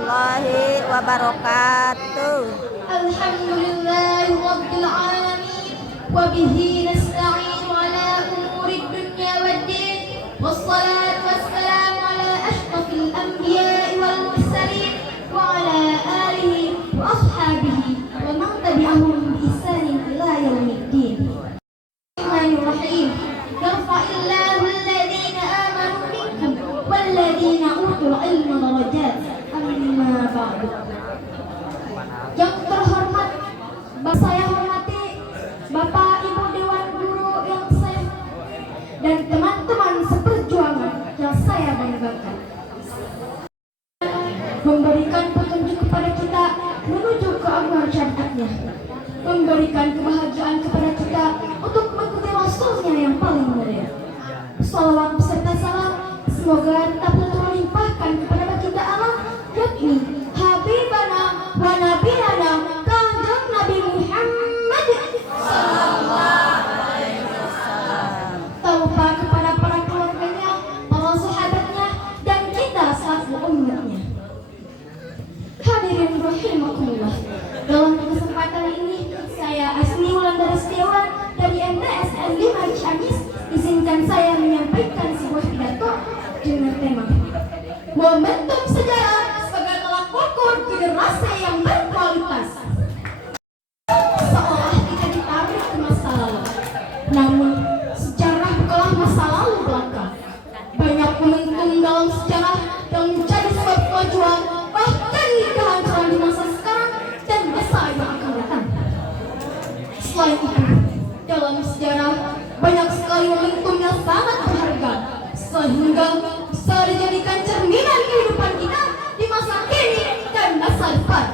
warahmatullahi wabarakatuh. Alhamdulillahi rabbil alamin wa bihi nasta'inu ala umuri dunya waddin wassalatu wassalamu ala ashrafil anbiya'i wal mursalin wa ala alihi wa ashabihi wa man tabi'ahum bi ihsanin ila yaumiddin. Bismillahirrahmanirrahim. Yarfa'illahu alladhina amanu minkum walladhina utul ilma darajat. Amma ba'du. Yang terhormat, saya hormati Bapak Ibu Dewan Guru yang saya dan teman-teman seperjuangan yang saya banggakan, memberikan petunjuk kepada kita menuju ke agama syariatnya, memberikan kebahagiaan kepada kita untuk mengikuti Rasulnya yang paling mulia. Salawat beserta salam semoga tetap terlimpahkan kepada kita Allah, yakni Habibana wa Nabiyana Kanjeng Nabi Muhammad sallallahu alaihi wasallam, tauba kepada para keluarganya, para sahabatnya, dan kita selaku umatnya. Hadirin rahimakumullah, dalam kesempatan ini saya Asmi Wulandari Setiawan dari MTSN 5 Ciamis izinkan saya menyampaikan sebuah pidato dengan tema Momentum Sejarah sebagai tolak ukur generasi yang berkualitas. Seolah kita ditarik ke masa lalu, namun sejarah bukanlah masa lalu belaka. Banyak momentum dalam sejarah yang menjadi sebab kemajuan bahkan kehancuran di masa sekarang dan masa yang akan datang. Selain itu, dalam sejarah banyak sekali momentum yang sangat berharga sehingga bisa dijadikan cerminan kehidupan kita di masa kini dan masa depan.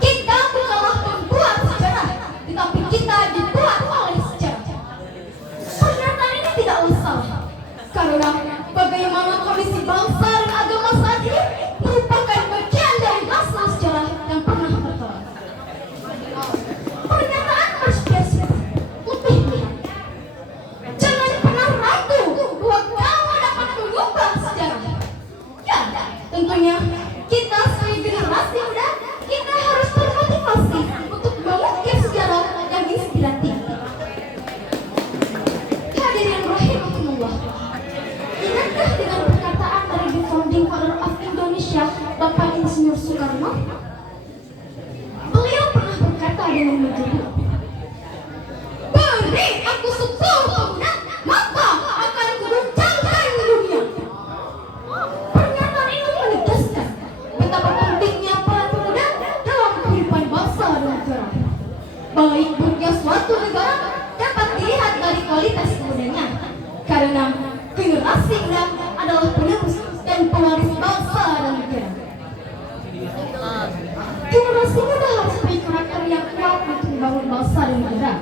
Kita bukanlah pembuat sejarah, tetapi kita dibuat oleh sejarah. Pernyataan ini tidaklah salah, karena bagaimana kondisi bangsa dan agama saat ini merupakan bagian dari masa sejarah yang pernah berlalu. Pernyataan berspesies lebih. Jangan pernah ragu bahwa kamu dapat mengubah sejarah. Ya, tentunya kita sebagai generasi muda, kita harus termotivasi untuk mengukir sejarah yang inspiratif. Hadirin rahimakumullah, ingatkah dengan perkataan dari The Founding Father of Indonesia, Bapak Insinyur Soekarno? Beliau pernah berkata dengan menjadi, beri aku 10 pemuda, maka akan kuguncangkan dunia. Pernyataan ini menegaskan betapa pentingnya para pemuda dalam kehidupan bangsa dan negara. Baik buruknya suatu negara dapat dilihat dari kualitas pemudanya, karena generasi muda adalah penerus dan pewaris bangsa dan negara. Generasi muda harus memiliki karakter yang kuat untuk membangun bangsa dan negara,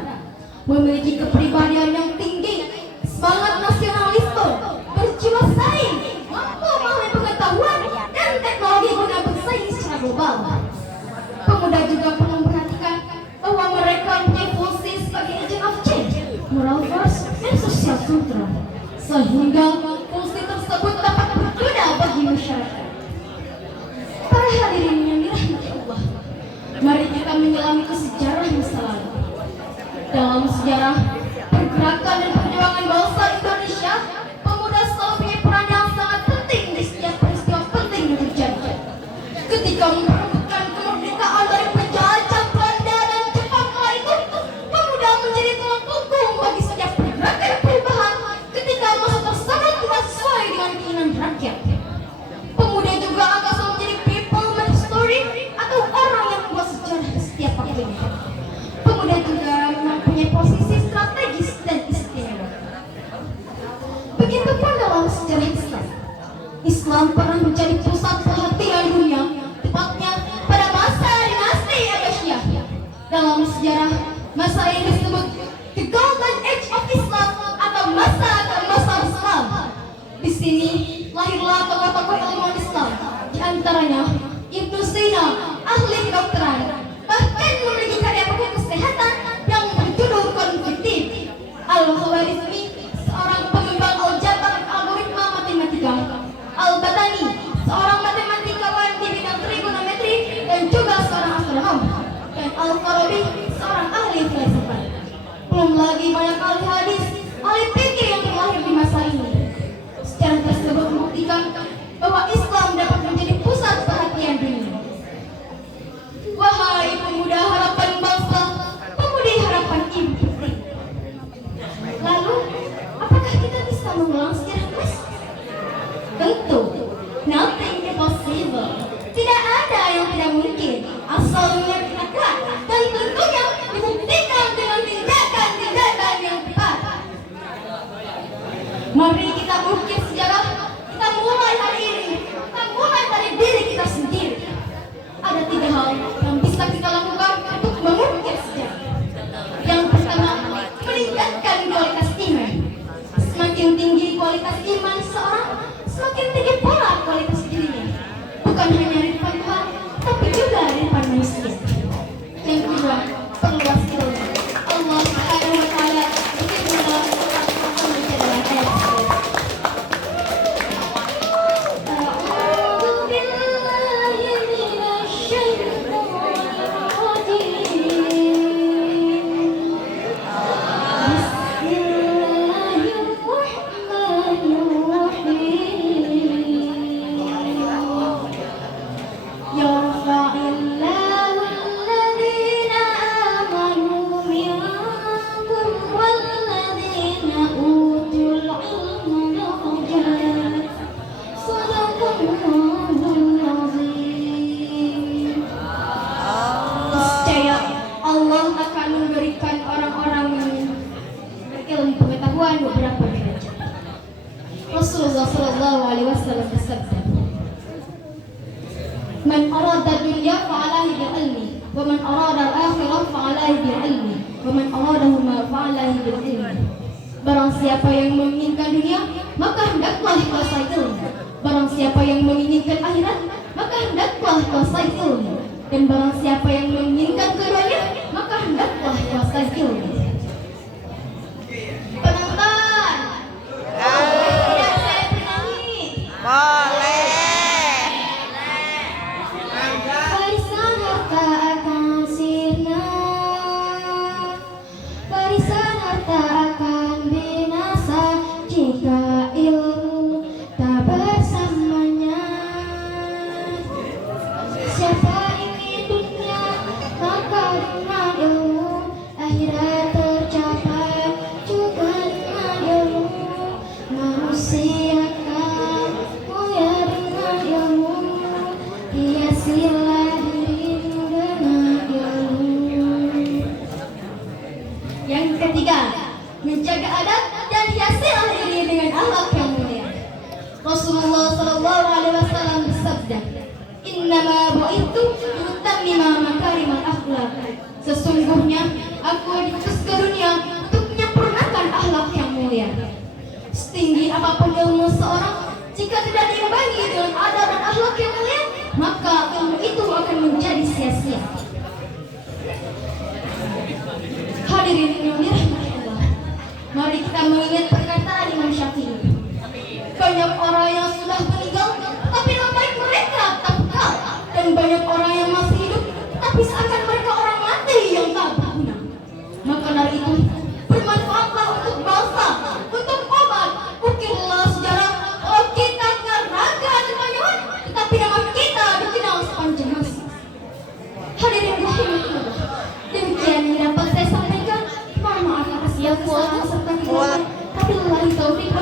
memiliki kepribadian yang tinggi, semangat nasionalisme, berjiwa saing, mampu memahami pengetahuan dan teknologi guna bersaing secara global. Pemuda juga perlu memperhatikan bahwa mereka mempunyai fungsi sebagai agent of change, moral force, dan social control, sehingga fungsi tersebut dapat berguna bagi masyarakat. Para hadirin yang dirahmati Allah, mari kita menyelami ke sejarah masa lalu. Dalam sejarah pergerakan dan perjuangan bangsa Indonesia, pemuda selalu punya peran yang sangat penting di setiap peristiwa penting yang terjadi. Ketika memperebutkan kemerdekaan dari penjajah Belanda dan Jepang kala itu, pemuda menjadi tulang punggung bagi setiap pergerakan perubahan ketika masa tersebut tidak sesuai dengan keinginan rakyat. Pemuda juga akan selalu menjadi people make story atau orang yang membuat sejarah di setiap waktunya. Pemuda juga mempunyai posisi strategis dan istimewa. Begitupun dalam sejarah Islam. Islam pernah menjadi pusat perhatian dunia, tepatnya pada masa dinasti Abbasiyah. Dalam sejarah, masa ini disebut the Golden Age of Islam atau masa keemasan Islam. Di sini lahirlah tokoh-tokoh ilmuwan Islam, di antaranya Ibnu Sina, ahli kedokteran, bahkan memiliki karya buku kesehatan yang berjudul Konfliktif. Al-Khwarizmi, seorang pengembang aljabar dan algoritma matematika. Al-Batani, seorang Belum lagi banyak ahli hadis, ahli fikih yang terlahir di masa ini. Sejarah tersebut membuktikan bahwa Islam dapat menjadi pusat perhatian dunia. Wahai pemuda harapan bangsa, pemudi harapan ibu putri. Lalu, apakah kita bisa mengulang sejarah emas? Tentu, nothing impossible. Tidak ada yang tidak mungkin, asalnya kita kuat dan tentunya dibuktikan dengan tindakan-tindakan yang tepat. Mari kita ukir sejarah, kita mulai hari ini, kita mulai dari diri kita sendiri. Ada 3 hal yang bisa kita lakukan untuk mengukir sejarah. Yang pertama, meningkatkan kualitas iman. Semakin tinggi kualitas iman seseorang, semakin tinggi pula kualitas dirinya. Bukan hanya di depan Tuhan, tapi juga di depan manusia. Yang kedua, perluas ilmu. Allah Subhanahu wa taala berfirman dalam surat Al-Anbiya dalam ayat 11. A'udzu billahi minasy syaithanir rajim. Allah akan memberikan orang-orang yang berilmu pengetahuan beberapa derajat. Rasulullah Shallallahu Alaihi Wasallam bersabda, "Man arada dunya fa'alaihi bil ilmi, wa man arada al-akhirah fa'alaihi bil ilmi, wa man aradahuma fa'alaihi bil ilmi." Barang siapa yang menginginkan dunia, maka hendaklah kuasai ilmu. Barang siapa yang menginginkan akhirat, maka hendaklah kuasai ilmu. Dan barang siapa yang menginginkan keduanya, maka hendaklah kuasai ilmu. Penonton, tidak saya bernyanyi. Boleh. Barisan harta akan sirna, barisan harta akan binasa jika ilmu tak bersamanya. Siapa ingin dunia, maka dengan ilmu akhirat tercapai juga dengan ilmu. Manusia akan mulia dengan ilmu, hiasilah dirimu dengan ilmu. Yang ketiga, menjaga adab dan hiasilah diri dengan akhlak yang mulia. Rasulullah Shallallahu Alaihi Wasallam bersabda, "Innama bu'ithu litammima makarimal akhlak." Sesungguhnya aku diutus ke dunia untuk menyempurnakan akhlak yang mulia. Setinggi apapun ilmu seorang, jika tidak diimbangi dengan adab dan akhlak yang mulia, maka ilmu itu akan menjadi sia-sia. Hadirin yang dirahmati Allah, mari kita mengingat perkataan Imam Syafi'i. Banyak orang yang sudah meninggal, tapi nama baik mereka tak kekal. Dan banyak orang yang masih hidup, tapi seakan mereka orang mati yang tak berguna. Maka dari itu, bermanfaatlah untuk bangsa, untuk umat. Ukirlah sejarah, kalau kita nggak raga dan banyak, tetapi nama kita dikenal sepanjang masa. Hadirin rahimahullah, demikian yang dapat saya sampaikan. Mohon maaf atas segala kesalahan serta kekurangan. Wabillahi taufiq.